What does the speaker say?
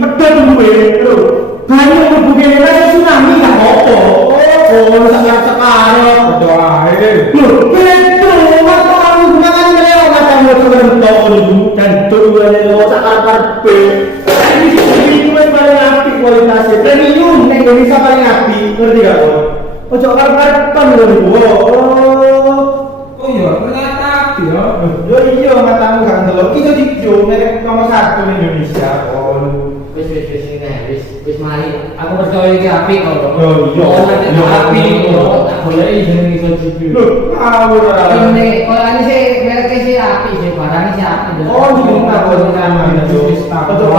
pedot duwe lho. Banyu mlebu kene wis tsunami gak apa. Oh, sekar-sekare padha ae. Lho, beto mas kamu gunakan meleo macam motor tok niku dan duwe lo sakar-karpe. Ini wis paling apik kualitasnya. Premium ning Indonesia paling apik, ngerti gak kok? Ojo karep-karepan lho niku. Oh iya, ternyata apik ya. Yo iya matamu gak ndelok. Iki dijo merek nomor 1 ning Indonesia. Wis mari aku percaya iki apik kok. Oh iya. Yo apik kok. Tak goleki jeneng iso jibil. Lho, ngawur ora. Ini kalau ini sih mereka sih apik sih barangnya sih apik. Oh, ini tak boleh nama itu. Betul.